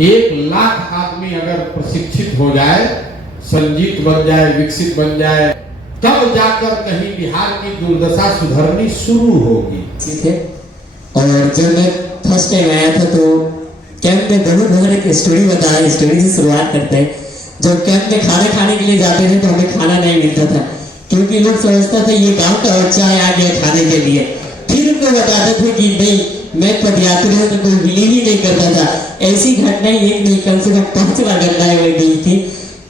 1,00,000 आदमी अगर प्रशिक्षित हो जाए, संजीत बन जाए, विकसित बन जाए, तब जाकर कहीं बिहार की दुर्दशा सुधरनी शुरू होगी। ठीक है। और जब मैं फर्स्ट टाइम आया था तो कैंप में बहुत भर एक स्टोरी बताया। स्टोरी से शुरुआत करते हैं। जब कैंप में खाना खाने के लिए जाते थे तो हमें खाना नहीं मिलता था, क्योंकि लोग समझता था ये गांव का बच्चा आ गया खाने के लिए। फिर उनको बताते थे कि नहीं, मैं पदयात्री हूँ, तो कोई बिलीव ही नहीं करता था। ऐसी घटनाएं एक नहीं, कम से कम 5 बार घटनाएं हुई गई थी।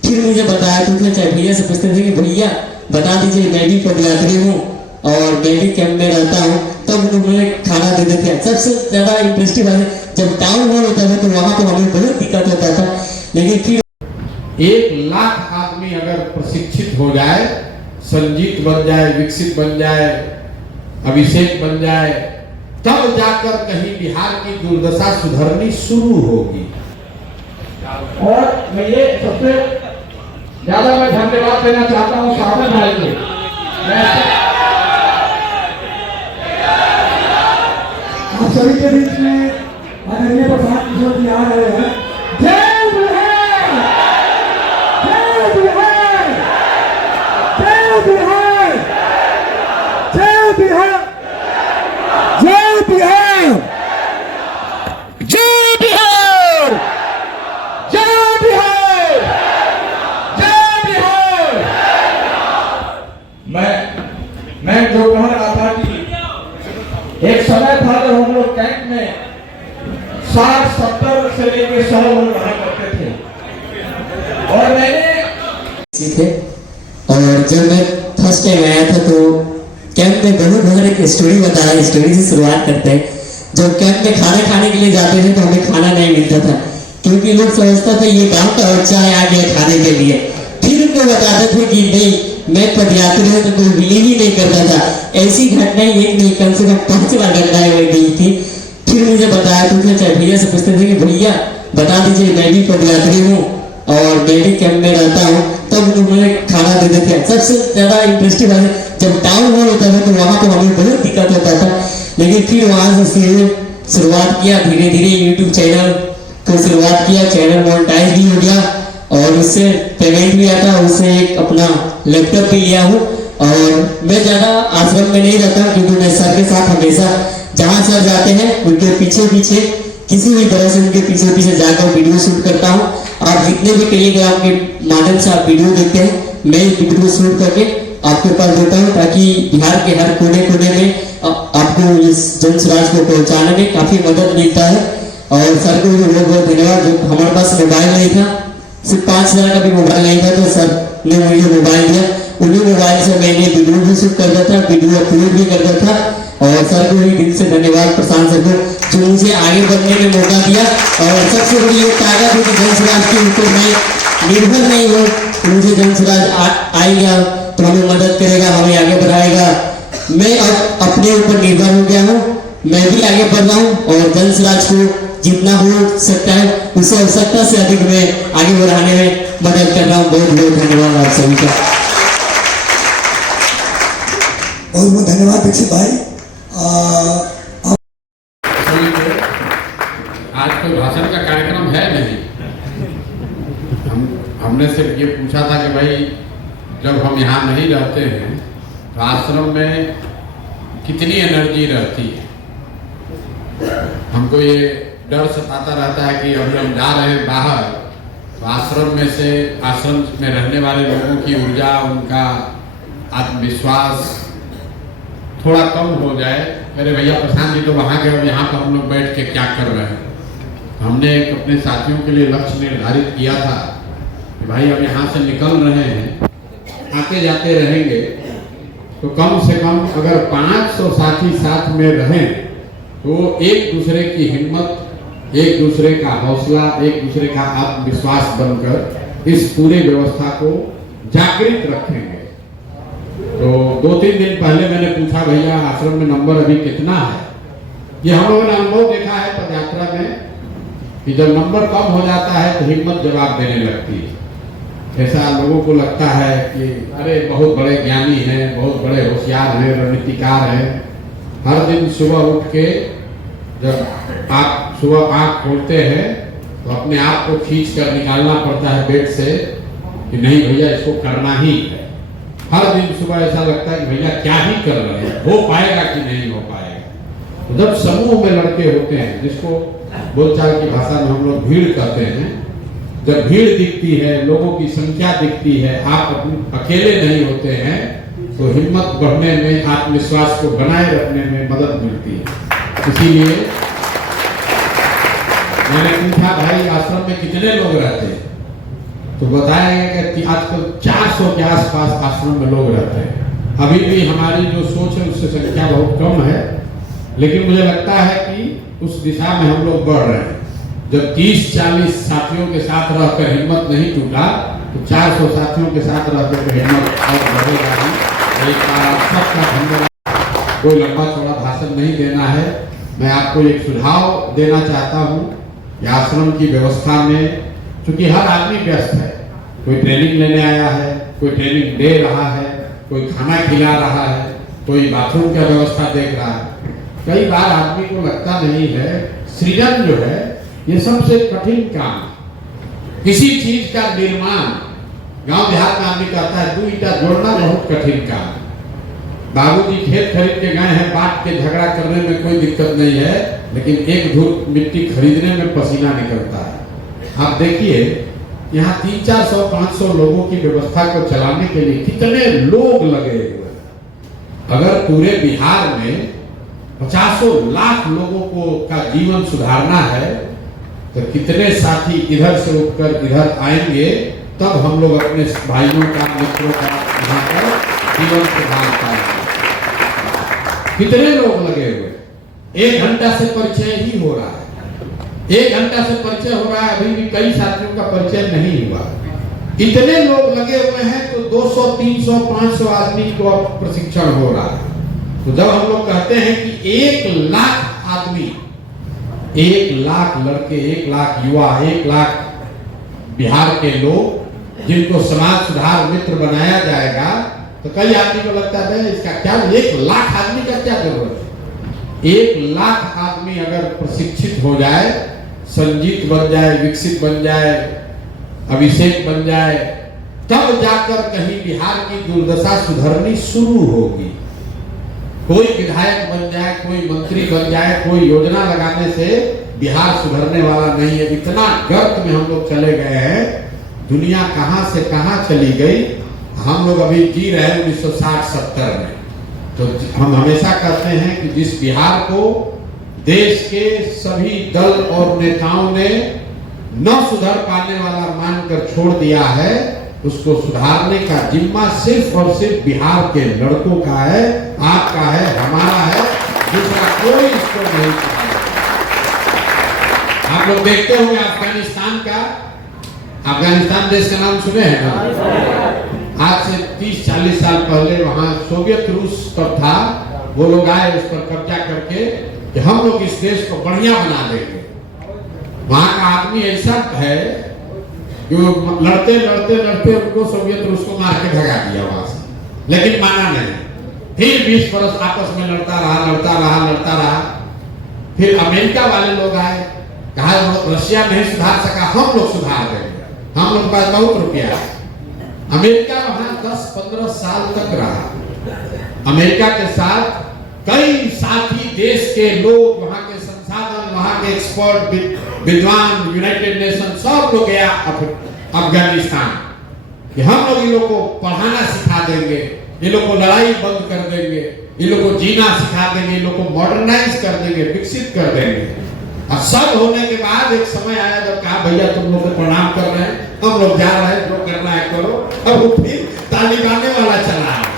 फिर मुझे बताया तो चाहे भैया से पूछते थे कि भैया बता दीजिए, मैं भी पदयात्री हूँ और मैं भी कैंप में रहता हूँ। तब उन्होंने खाना देते थे। सबसे ज्यादा इंटरेस्टिंग बात है, जब टाउन हॉल होता था तो वहां पर हमें बहुत दिक्कत होता था, लेकिन फिर 1,00,000 आदमी अगर प्रशिक्षित हो जाए, संजीत बन जाए, विकसित बन जाए, अभिषेक बन जाए, तब जाकर कहीं बिहार की दुर्दशा सुधरनी शुरू होगी। और मैं ये सबसे ज्यादा मैं धन्यवाद देना चाहता हूँ साधन भाई को। आप सभी के बीच में आदरणीय प्रसाद किशोर जी आ रहे हैं। जय बिहार, जय बिहार, जय बिहार, जय बिहार, जय बिहार, जय बिहार, जय बिहार, जय बिहार। मैं जो कह रहा था कि एक समय था जब हम लोग कैंप में 60-70 से लेकर 100 लोग रहा करते थे। और मैंने थे। और जब मैं फर्स्ट टाइम आया था तो कैंप में बहुत भर एक स्टोरी बताया। स्टोरी से शुरुआत करते हैं। जब कैंप में खाना खाने के लिए जाते थे तो हमें खाना नहीं मिलता था, क्योंकि लोग समझता था ये गांव का बच्चा आ गया खाने के लिए। फिर उनको बताते थे कि नहीं, मैं पदयात्री हूँ, तो कोई बिलीव ही नहीं करता था। ऐसी घटनाएं एक नहीं, कम से कम 5 बार घटनाएं हुई गई थी। फिर मुझे बताया तो चाहे भैया से पूछते थे कि भैया बता दीजिए, मैं भी पदयात्री हूँ और मैं भी कैंप में रहता हूँ। तब उन्होंने खाना देते थे। सबसे ज्यादा इंटरेस्टिंग बात है, जब टाउन हॉल होता था तो वहां पर हमें बहुत दिक्कत होता था, लेकिन फिर वहां से शुरुआत किया। धीरे धीरे यूट्यूब चैनल को शुरुआत किया। चैनल मोनेटाइज भी हो गया और उससे पेमेंट भी आता। उससे एक अपना लैपटॉप भी लिया हूँ। और मैं ज्यादा आश्रम में नहीं रहता, क्योंकि मैं सर के साथ हमेशा जहाँ सर जाते हैं उनके पीछे पीछे किसी भी तरह से उनके पीछे पीछे जाकर वीडियो शूट करता हूँ। आप जितने भी टेलीग्राम के माध्यम से आप वीडियो देखते हैं, मैं वीडियो शूट करके आपके पास देता हूँ, ताकि बिहार के हर कोने कोने में आपको इस जन स्वराज को पहुँचाने में काफी मदद मिलता है। और सर को भी बहुत बहुत धन्यवाद। जो हमारे पास मोबाइल नहीं था, सिर्फ 5,000 का भी मोबाइल नहीं था, तो सर ने मुझे मोबाइल दिया। उन्हीं मोबाइल से मैंने वीडियो भी शूट करता था, वीडियो अपलोड भी करता था। और सर को भी दिल से धन्यवाद, प्रशांत सर को, जो मुझे आगे बढ़ने में मौका दिया। और सबसे बड़ी ये ताकत है कि जन स्वराज के ऊपर मैं निर्भर नहीं हूँ। मुझे जन स्वराज आएगा तो हमें मदद करेगा, हमें आगे बढ़ाएगा। मैं अब अपने ऊपर निर्भर हो गया हूँ। मैं भी आगे बढ़ रहा हूँ और जन स्वराज को जितना हो सकता है उससे आवश्यकता से अधिक मैं आगे बढ़ाने में मदद कर रहा हूँ। बहुत बहुत धन्यवाद आप सभी का। बहुत बहुत धन्यवाद दीक्षित भाई। आज कोई भाषण का कार्यक्रम है नहीं। हमने सिर्फ ये पूछा था कि भाई जब हम यहाँ नहीं रहते हैं तो आश्रम में कितनी एनर्जी रहती है। हमको ये डर सताता रहता है कि अभी हम जा रहे हैं बाहर, तो आश्रम में से, आश्रम में रहने वाले लोगों की ऊर्जा, उनका आत्मविश्वास थोड़ा कम हो जाए। मेरे भैया प्रशांत जी तो वहाँ गए और यहाँ पर हम लोग बैठ के क्या कर रहे हैं। तो हमने एक अपने साथियों के लिए लक्ष्य निर्धारित किया था कि भाई अब यहाँ से निकल रहे हैं, आते जाते रहेंगे, तो कम से कम अगर 500 साथी साथ में रहें तो एक दूसरे की हिम्मत, एक दूसरे का हौसला, एक दूसरे का आत्मविश्वास बनकर इस पूरे व्यवस्था को जागृत रखेंगे। तो 2-3 दिन पहले मैंने पूछा, भैया आश्रम में नंबर अभी कितना है। ये हम लोगों ने अनुभव देखा है पदयात्रा में कि जब नंबर कम हो जाता है तो हिम्मत जवाब देने लगती है। ऐसा लोगों को लगता है कि अरे बहुत बड़े ज्ञानी हैं, बहुत बड़े होशियार हैं, रणनीतिकार हैं। हर दिन सुबह उठ के जब आप सुबह आँख खोलते हैं तो अपने आप को खींच कर निकालना पड़ता है बेड से कि नहीं भैया इसको करना ही है। हर दिन सुबह ऐसा लगता है कि भैया क्या ही कर रहे हैं, हो पाएगा कि नहीं हो पाएगा। तो जब समूह में लड़के होते हैं, जिसको बोलचाल की भाषा में हम लोग भीड़ कहते हैं, जब भीड़ दिखती है, लोगों की संख्या दिखती है, आप अकेले नहीं होते हैं, तो हिम्मत बढ़ने में, आत्मविश्वास को बनाए रखने में मदद मिलती है। इसीलिए मैंने पूछा भाई आश्रम में कितने लोग रहते हैं, तो बताया गया कि आजकल 400 के आसपास आश्रम में लोग रहते हैं। अभी भी हमारी जो सोच है उससे संख्या बहुत कम है, लेकिन मुझे लगता है कि उस दिशा में हम लोग बढ़ रहे हैं। जब 30-40 साथियों के साथ रहकर हिम्मत नहीं टूटा, तो 400 साथियों के साथ रहकर हिम्मत और बढ़ेगा ही। एक बार आप सबका धन्यवाद। कोई लंबा चौड़ा भाषण नहीं देना है, मैं आपको एक सुझाव देना चाहता हूँ कि आश्रम की व्यवस्था में, क्योंकि हर आदमी व्यस्त है, कोई ट्रेनिंग लेने आया है, कोई ट्रेनिंग दे रहा है, कोई खाना खिला रहा है, कोई बाथरूम का व्यवस्था देख रहा है। कई बार आदमी को लगता नहीं है सृजन जो है ये सबसे कठिन काम। किसी चीज का निर्माण, गांव देहात में आदमी कहता है 2 ईंटा जोड़ना बहुत कठिन काम। बाबूजी खेत खरीद के गए हैं, बांट के झगड़ा करने में कोई दिक्कत नहीं है, लेकिन एक धूर मिट्टी खरीदने में पसीना निकलता है। आप देखिए यहाँ 300-400-500 लोगों की व्यवस्था को चलाने के लिए कितने लोग लगे हुए हैं। अगर पूरे बिहार में 50 लाख लोगों को का जीवन सुधारना है, तो कितने साथी इधर से उठकर इधर आएंगे, तब हम लोग अपने भाइयों का, मित्रों का यहाँ पर जीवन सुधार पाएंगे। कितने लोग लगे हुए, 1 घंटा से परिचय ही हो रहा है, 1 घंटा से परिचय हो रहा है, अभी भी कई साथियों का परिचय नहीं हुआ। इतने लोग लगे हुए हैं, तो 200, 300, 500 आदमी को अब प्रशिक्षण हो रहा है। तो जब हम लोग कहते हैं कि 1 लाख आदमी, 1 लाख लड़के, 1 लाख युवा, 1 लाख बिहार के लोग जिनको समाज सुधार मित्र बनाया जाएगा, तो कई आदमी को लगता है इसका क्या, 1 लाख आदमी का क्या जरूरत है। 1 लाख आदमी अगर प्रशिक्षित हो जाए, संजीत बन जाए, विकसित बन जाए, अभिषेक बन जाए, तब जाकर कहीं बिहार की दुर्दशा सुधरनी शुरू होगी। कोई विधायक बन जाए, कोई मंत्री बन जाए, कोई योजना लगाने से बिहार सुधरने वाला नहीं है। इतना गर्त में हम लोग चले गए हैं, दुनिया कहां से कहां चली गई। हम लोग अभी जी रहे हैं 1960-70 में। तो हम हमेशा कहते हैं कि जिस बिहार को देश के सभी दल और नेताओं ने न सुधर पाने वाला मानकर छोड़ दिया है, उसको सुधारने का जिम्मा सिर्फ और सिर्फ बिहार के लड़कों का है, आपका है, हमारा है, दूसरा कोई इसको नहीं सुधारेगा। आप लोग देखते होंगे अफगानिस्तान का, अफगानिस्तान देश का नाम सुने हैं ना? आज से 30-40 साल पहले वहां सोवियत रूस तब था, वो लोग आए उस पर कब्जा करके कि हम लोग इस देश को बढ़िया बना देंगे। वहां का आदमी ऐसा है कि लड़ते लड़ते लड़ते उनको सोवियत रूस को मार के भगा दिया वहां से, लेकिन माना नहीं। फिर 20 वर्ष आपस में लड़ता रहा। फिर अमेरिका वाले लोग आए, कहा रशिया नहीं सुधार सका, हम लोग सुधार देंगे, हम लोग के पास बहुत रुपया है। अमेरिका वहां 10-15 साल तक रहा। अमेरिका के साथ कई साथी देश के लोग, वहां के संसाधन, वहां के एक्सपर्ट, विद्वान, यूनाइटेड नेशन सब लोग गया अफगानिस्तान कि हम लोग इन लोग को पढ़ाना सिखा देंगे, इन लोग को लड़ाई बंद कर देंगे, इन लोग को जीना सिखा देंगे, इन लोग को मॉडर्नाइज कर देंगे, विकसित कर देंगे। और सब होने के बाद एक समय आया जब कहा भैया तुम लोग प्रणाम कर रहे हैं, हम लोग जा रहे हैं, जो करना है करो। अब वो फिर तालिबाने वाला चला है।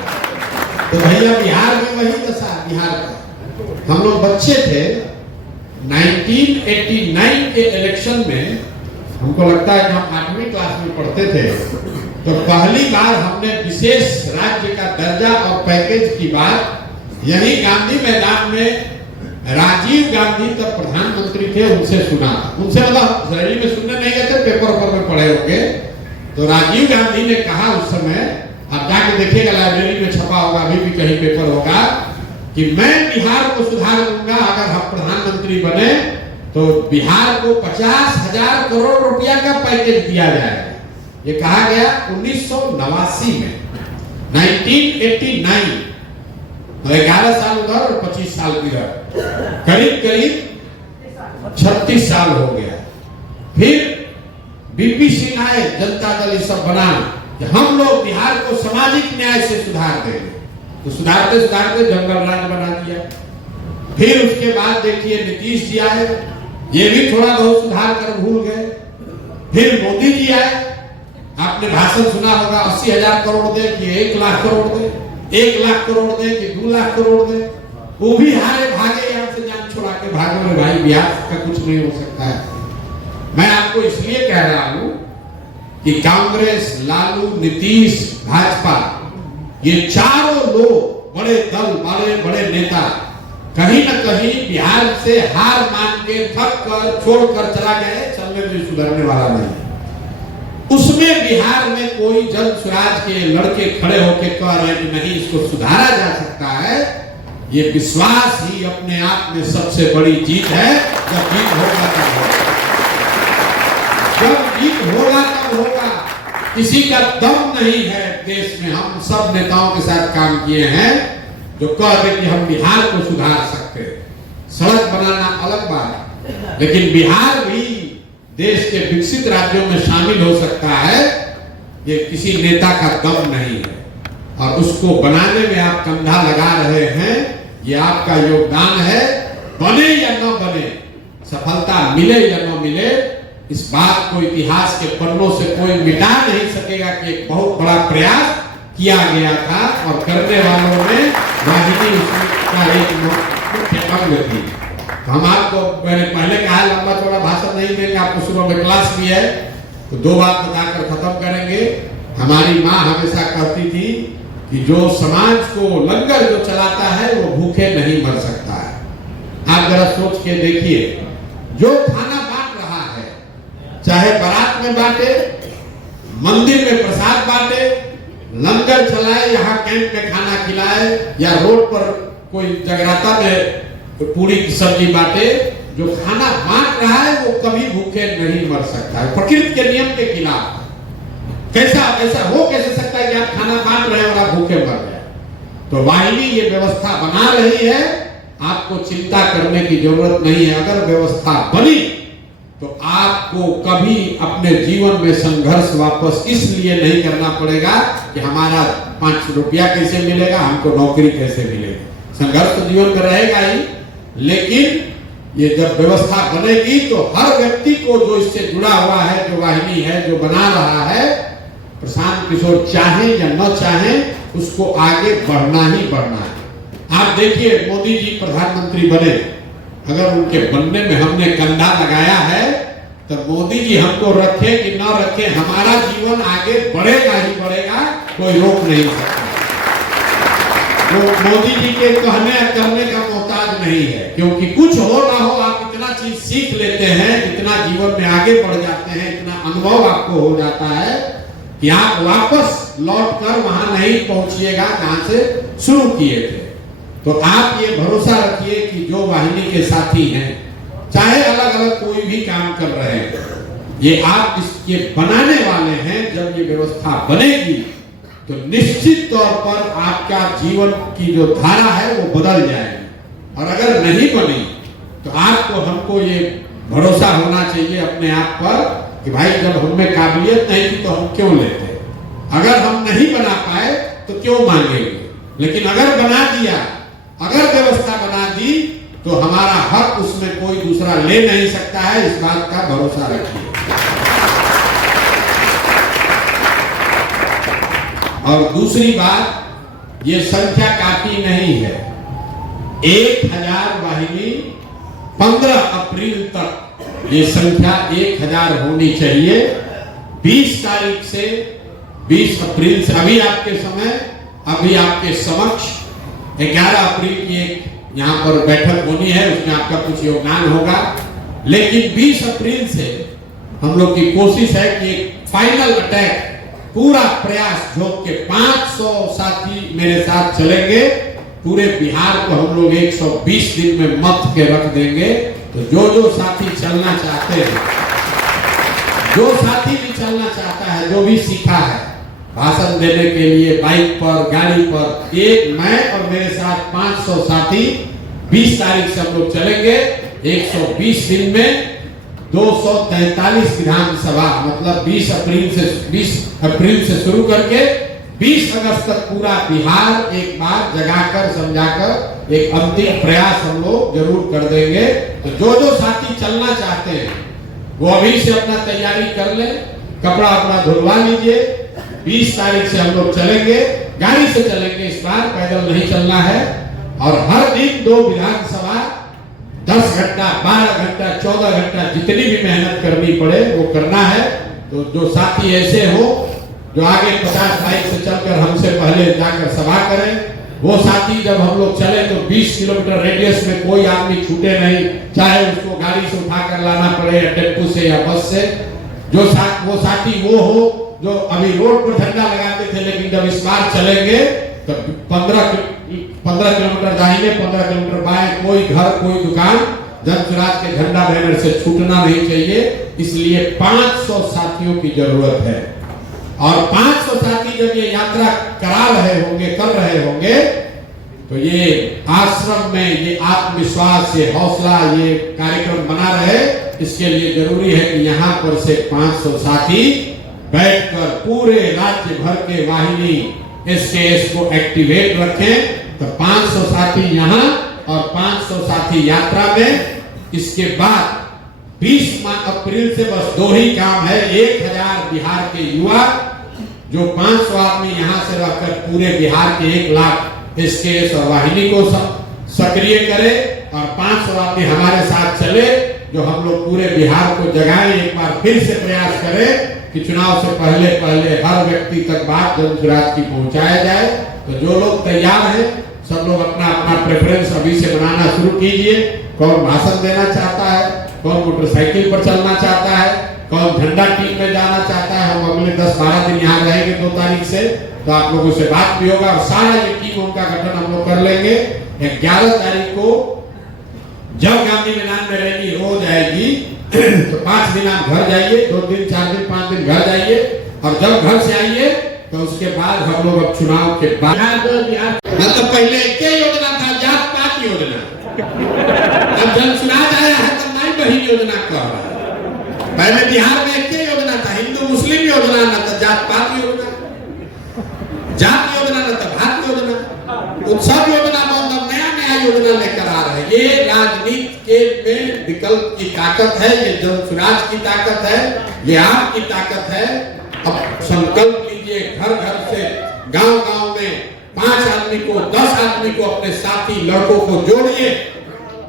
तो भैया बिहार में वही दशा, बिहार का हम लोग बच्चे थे 1989 के इलेक्शन में, हमको लगता है कि हम 8वीं क्लास में पढ़ते थे, तो पहली बार हमने विशेष राज्य का दर्जा और पैकेज की बात यही गांधी मैदान में राजीव गांधी तब प्रधानमंत्री थे, उनसे सुना। उनसे मतलब रैली में सुनने नहीं गए थे, पेपर में पढ़े होंगे। तो राजीव गांधी ने कहा उस समय, आप जाके देखिएगा लाइब्रेरी में छपा होगा, अभी भी कहीं पेपर होगा, कि मैं बिहार को सुधार दूंगा अगर हम प्रधानमंत्री बने तो बिहार को 50,000 करोड़ रुपया का पैकेज दिया जाएगा। ये कहा गया 1989 में, 1989, 11 साल उधर और 25 साल इधर, करीब करीब 36 साल हो गया। फिर बीपी सिंह आए, जनता दल ये सब बना कि हम लोग बिहार को सामाजिक न्याय से सुधार देंगे। तो सुधारते सुधारते जंगल राज बना दिया। फिर उसके बाद देखिए नीतीश जी आए, ये भी थोड़ा बहुत सुधार कर भूल गए। फिर मोदी जी आए, आपने भाषण सुना होगा 80,000 करोड़ दे कि 1 लाख करोड़ दे, 1 लाख करोड़ दे कि 2 लाख करोड़ दे, वो भी हारे भागे, यहाँ से जान छुड़ा के भागो। रे भाई, बिहार का कुछ नहीं हो सकता है। मैं आपको इसलिए कह रहा हूं कि कांग्रेस, लालू, नीतीश, भाजपा, ये चारों लोग बड़े दल, बड़े बड़े नेता कहीं न कहीं बिहार से हार मान के थक कर छोड़कर चला गया। चलने में सुधरने वाला नहीं। उसमें बिहार में कोई जन स्वराज के लड़के खड़े होकर कह रहे कि नहीं, इसको सुधारा जा सकता है। ये विश्वास ही अपने आप में सबसे बड़ी जीत है। जब जीत होगा तब होगा, जब जीत होगा तब होगा। किसी का दम नहीं है देश में। हम सब नेताओं के साथ काम किए हैं जो कहते कि हम बिहार को सुधार सकते हैं। सड़क बनाना अलग बात है, लेकिन बिहार भी देश के विकसित राज्यों में शामिल हो सकता है। ये किसी नेता का दम नहीं है, और उसको बनाने में आप कंधा लगा रहे हैं, ये आपका योगदान है। बने या न बने, सफलता मिले या न मिले, इस बात को इतिहास के पन्नों से कोई मिटा नहीं सकेगा कि एक बहुत बड़ा प्रयास किया गया था, और करने वालों में वाहिनी उसका एक मुख्य अंग थी। हम आपको, मैंने पहले कहा लंबा चौड़ा भाषण नहीं देंगे, आपको सुबह में क्लास भी है, तो 2 बात बताकर खत्म करेंगे। हमारी माँ हमेशा कहती थी कि जो समाज को लंगर जो चलाता है वो भूखे नहीं मर सकता है। आप जरा सोच के देखिए, जो खाना बांट रहा है, चाहे बारात में बांटे, मंदिर में प्रसाद बांटे, लंगर चलाए, यहाँ कैंप में खाना खिलाए, या रोड पर कोई जगराता में पूरी की सब्जी बांटे, जो खाना बांट रहा है वो कभी भूखे नहीं मर सकता है। प्रकृति के नियम के खिलाफ कैसा हो कैसे सकता है कि आप खाना बांट रहे हैं और आप भूखे मर गए। तो वाहिनी ये व्यवस्था बना रही है, आपको चिंता करने की जरूरत नहीं है। अगर व्यवस्था बनी तो आपको कभी अपने जीवन में संघर्ष वापस इसलिए नहीं करना पड़ेगा कि हमारा 5 रुपया कैसे मिलेगा, हमको नौकरी कैसे मिलेगी। संघर्ष तो जीवन में रहेगा ही, लेकिन ये जब व्यवस्था बनेगी तो हर व्यक्ति को जो इससे जुड़ा हुआ है, जो वाहिनी है, जो बना रहा है, प्रशांत किशोर चाहे या न चाहे, उसको आगे बढ़ना ही बढ़ना है। आप देखिए, मोदी जी प्रधानमंत्री बने, अगर उनके बनने में हमने कंधा लगाया है तो मोदी जी हमको रखे कि न रखे, हमारा जीवन आगे बढ़ेगा ही बढ़ेगा, कोई रोक नहीं सकता। तो मोदी जी के कहने करने का मोहताज नहीं है, क्योंकि कुछ हो ना हो आप इतना चीज सीख लेते हैं, इतना जीवन में आगे बढ़ जाते हैं, इतना अनुभव आपको हो जाता है कि आप वापस लौटकर वहां नहीं पहुंचिएगा जहां से शुरू किए थे। तो आप ये भरोसा रखिए कि जो वाहिनी के साथी हैं, चाहे अलग अलग कोई भी काम कर रहे हैं, ये आप इसके बनाने वाले हैं। जब ये व्यवस्था बनेगी तो निश्चित तौर पर आपका जीवन की जो धारा है वो बदल जाएगी। और अगर नहीं बनी तो आपको, हमको ये भरोसा होना चाहिए अपने आप पर कि भाई जब हमें काबिलियत नहीं थी तो हम क्यों लेते। अगर हम नहीं बना पाए तो क्यों मांगेंगे, लेकिन अगर बना दिया, अगर व्यवस्था बना दी तो हमारा हक उसमें कोई दूसरा ले नहीं सकता है। इस बात का भरोसा रखिए। और दूसरी बात, ये संख्या काफी नहीं है। 1000 वाहिनी 15 अप्रैल तक ये संख्या 1000 होनी चाहिए। 20 तारीख से 20 अप्रैल से, अभी आपके समक्ष 11 अप्रैल की एक यहाँ पर बैठक होनी है, उसमें आपका कुछ योगदान होगा। लेकिन 20 अप्रैल से हम लोग की कोशिश है कि एक फाइनल अटैक, पूरा प्रयास झोंक के 500 साथी मेरे साथ चलेंगे। पूरे बिहार को हम लोग 120 दिन में मत के रख देंगे तो जो साथी चलना चाहते हैं, जो साथी भी चलना चाहता है, जो भी सीखा है भाषण देने के लिए बाइक पर, गाड़ी पर, एक मैं और मेरे साथ 500 साथी 20 तारीख से हम लोग चलेंगे। 120 दिन में 243 विधानसभा, मतलब 20 अप्रैल से शुरू करके 20 अगस्त तक पूरा बिहार एक बार जगाकर समझाकर एक अंतिम प्रयास हम लोग जरूर कर देंगे। तो जो साथी चलना चाहते हैं वो अभी से अपना तैयारी कर ले, कपड़ा अपना धुलवा लीजिए। 20 तारीख से हम लोग चलेंगे, गाड़ी से चलेंगे, इस बार पैदल नहीं चलना है। और हर दिन 2 विधानसभा, 10 घंटा, 12 घंटा, 14 घंटा, जितनी भी मेहनत करनी पड़े वो करना है। तो जो साथी ऐसे हो जो आगे 50 बाइक से चलकर हमसे पहले जाकर सभा करें, वो साथी जब हम लोग चले तो 20 किलोमीटर रेडियस में कोई आदमी छूटे नहीं, चाहे उसको गाड़ी से उठाकर लाना पड़े या टेम्पू से या बस से। वो साथी वो हो जो अभी रोड पर झंडा लगाते थे, लेकिन जब इस बार चलेंगे तो 15 किलोमीटर दाहिने, 15 किलोमीटर बाएं, कोई घर, कोई दुकान जनसुराज के झंडा बैनर से छूटना नहीं चाहिए। इसलिए 500 साथियों की जरूरत है। और 500 साथी जब ये यात्रा कर रहे होंगे तो ये आश्रम में ये आत्मविश्वास, ये हौसला, ये कार्यक्रम बना रहे। इसके लिए जरूरी है कि यहाँ पर से 500 साथी बैठकर पूरे राज्य भर के वाहिनी SKS को एक्टिवेट रखें। तो 500 साथी यहाँ और 500 साथी यात्रा में। इसके बाद 20 अप्रैल से बस 2 ही काम है। 1000 बिहार के युवा, जो 500 आदमी यहाँ से रहकर पूरे बिहार के 1 लाख SKS और वाहिनी को सक्रिय करे, और 500 आदमी हमारे साथ चले, जो हम लोग पूरे बिहार को जगाएं। एक बार फिर से प्रयास करें कि चुनाव से पहले हर व्यक्ति तक बात जनसुराज की पहुंचाया जाए। तो जो लोग तैयार हैं, सब लोग अपना अपना प्रेफरेंस अभी से बनाना शुरू कीजिए। कौन भाषण देना चाहता है, कौन मोटरसाइकिल पर चलना चाहता है, कौन झंडा टीम में जाना चाहता है। हम अगले 10-12 दिन यहाँ रहेंगे 2 तारीख से, तो आप लोगों से बात भी होगा और सारा ये टीम उनका गठन हम लोग कर लेंगे। 11 तारीख को जब गांधी मैदान में रैली हो जाएगी तो 5 दिन आप घर जाइए, 2 दिन, 4 दिन, 5 दिन घर जाइए, और जब घर से आइए तो उसके बाद हम लोग अब चुनाव के बाद, मतलब पहले क्या योजना था, जात पात योजना। अब जनसुराज आया है तो माई बहन योजना कह रहा है। पहले बिहार में क्या योजना था, हिंदू मुस्लिम योजना, न तो जात पात योजना, जात योजना, न तो भात योजना, उत्सव योजना, नया योजना लेकर आ रहे हैं। ये राजनीति के में विकल्प की ताकत है, ये जनसुराज की ताकत है, ये आपकी ताकत है। अब संकल्प लीजिए, घर घर से, गांव गांव में 5 आदमी को, 10 आदमी को, अपने साथी लड़कों को जोड़िए।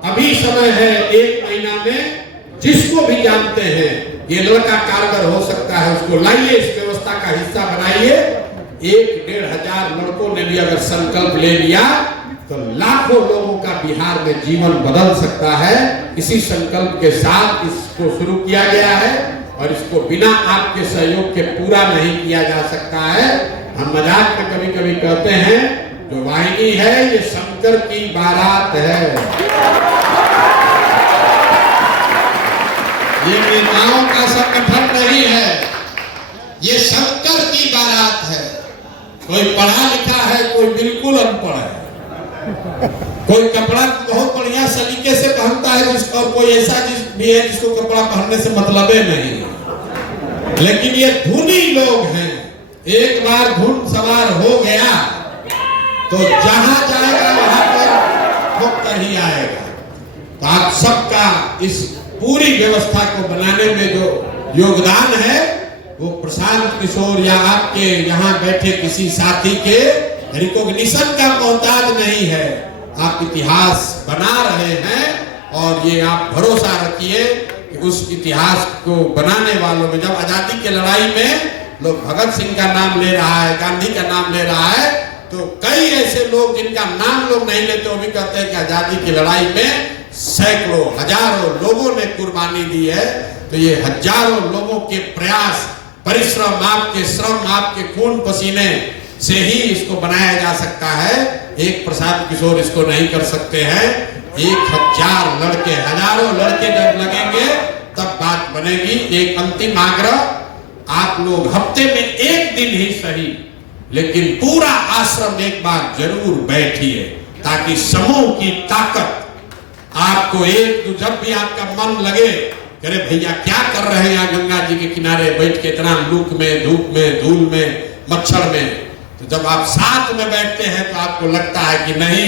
अभी समय है, 1 महीना में जिसको भी जानते हैं ये लड़का कारगर हो सकता है, उसको लाइए, इस व्यवस्था का हिस्सा बनाइए। 1-1.5 हजार लड़कों ने भी अगर संकल्प ले लिया तो लाखों लोगों का बिहार में जीवन बदल सकता है। इसी संकल्प के साथ इसको शुरू किया गया है, और इसको बिना आपके सहयोग के पूरा नहीं किया जा सकता है। हम मजाक में कभी कभी कहते हैं, जो वाहिनी है ये शंकर की बारात है, ये नेताओं का संगठन नहीं है, ये शंकर की बारात है। कोई पढ़ा लिखा है, कोई बिल्कुल अनपढ़ है, कोई कपड़ा बहुत बढ़िया सलीके से पहनता है, और कोई ऐसा भी है जिसको कपड़ा पहनने से मतलब नहीं। लेकिन ये धुनी लोग हैं, एक बार धुन सवार हो गया तो जहां जाएगा वहां पर मुक्त ही आएगा। तो आप सबका इस पूरी व्यवस्था को बनाने में जो योगदान है वो प्रशांत किशोर या आपके यहाँ बैठे किसी साथी के रिकॉग्निशन का मोहताज नहीं है। आप इतिहास बना रहे हैं, और ये आप भरोसा रखिए कि उस इतिहास को बनाने वालों में, जब आजादी की लड़ाई में लोग भगत सिंह का नाम ले रहा है, गांधी का नाम ले रहा है, तो कई ऐसे लोग जिनका नाम लोग नहीं लेते वो भी कहते हैं कि आजादी की लड़ाई में सैकड़ों, हजारों लोगों ने कुर्बानी दी है। तो ये हजारों लोगों के प्रयास, परिश्रम, आपके श्रम, आपके खून पसीने से ही इसको बनाया जा सकता है। एक प्रशांत किशोर इसको नहीं कर सकते हैं। 1000 लड़के, हजारों लड़के जब लगेंगे तब बात बनेगी। एक अंतिम आग्रह, आप लोग हफ्ते में एक दिन ही सही, लेकिन पूरा आश्रम एक बार जरूर बैठिए, ताकि समूह की ताकत आपको जब भी आपका मन लगे, अरे भैया क्या कर रहे हैं यहाँ गंगा जी के किनारे बैठ के इतना लूक में, धूप में, धूल में, मच्छर में, तो जब आप साथ में बैठते हैं तो आपको लगता है कि नहीं,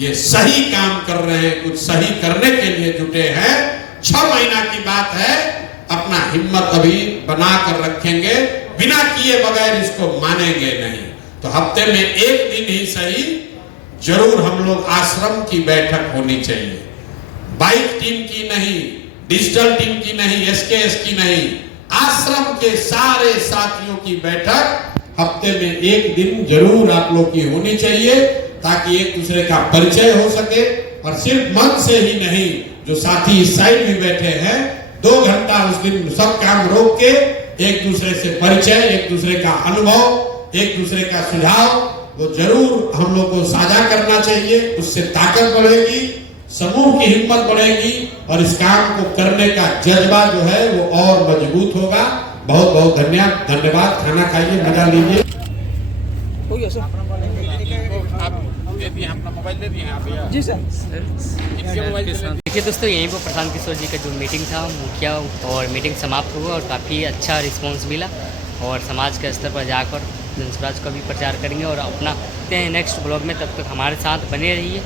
ये सही काम कर रहे हैं, कुछ सही करने के लिए जुटे हैं। 6 महीना की बात है, अपना हिम्मत अभी बना कर रखेंगे, बिना किए बगैर इसको मानेंगे नहीं। तो हफ्ते में एक दिन ही सही जरूर हम लोग आश्रम की बैठक होनी चाहिए, बाइक टीम की नहीं, डिजिटल टीम की नहीं, एसकेएस की नहीं, आश्रम के सारे साथियों की बैठक हफ्ते में एक दिन जरूर आप लोग की होनी चाहिए, ताकि एक दूसरे का परिचय हो सके। और सिर्फ मन से ही नहीं, जो साथी इस साइड भी बैठे हैं, 2 घंटा उस दिन सब काम रोक के एक दूसरे से परिचय, एक दूसरे का अनुभव, एक दूसरे का सुझाव वो जरूर हम लोग को साझा करना चाहिए। उससे ताकत बढ़ेगी, समूह की हिम्मत बढ़ेगी और इस काम को करने का जज्बा जो है वो और मजबूत होगा। बहुत बहुत धन्यवाद। खाना खाइए, मजा लीजिए। जी सर। देखिए दोस्तों, यहीं पर प्रशांत किशोर जी का जो मीटिंग था मुखिया, और मीटिंग समाप्त हुआ और काफ़ी अच्छा रिस्पांस मिला, और समाज के स्तर पर जाकर जनस्वराज का भी प्रचार करेंगे और अपना नेक्स्ट ब्लॉग में। तब तक हमारे साथ बने रहिए।